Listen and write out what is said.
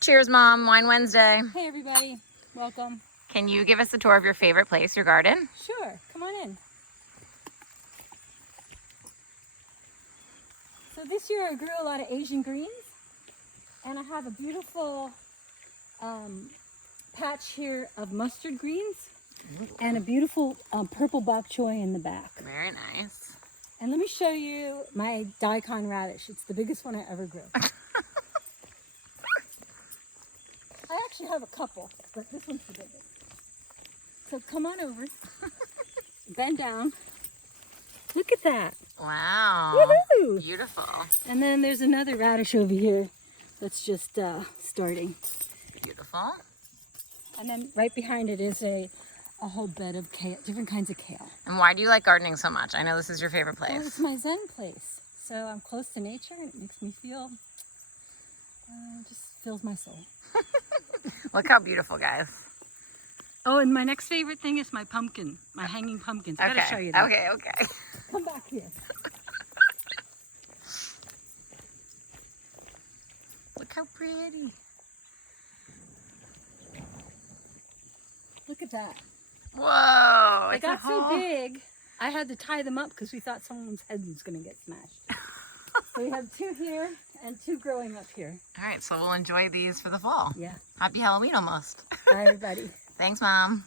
Cheers, Mom. Wine Wednesday. Hey everybody, welcome. Can you give us a tour of your favorite place, your garden? Sure, come on in. So this year I grew a lot of Asian greens, and I have a beautiful patch here of mustard greens and a beautiful purple bok choy in the back. Very nice. And let me show you my daikon radish. It's the biggest one I ever grew. I actually have a couple, but this one's the biggest. So come on over, bend down. Look at that. Wow. Woohoo! Beautiful. And then there's another radish over here that's just starting. Beautiful. And then right behind it is a whole bed of kale, different kinds of kale. And why do you like gardening so much? I know this is your favorite Well, it's place. my Zen place. So I'm close to nature and it makes me feel, just fills my soul. Look how beautiful, guys. Oh, and my next favorite thing is my pumpkin, my hanging pumpkins. I gotta show you that. Okay. Come back here. Look how pretty. Look at that. Whoa. They got so big, I had to tie them up because we thought someone's head was gonna get smashed. So we have 2 here and 2 growing up here. All right, so we'll enjoy these for the fall. Yeah. Happy Halloween almost. Bye, everybody. Thanks, Mom.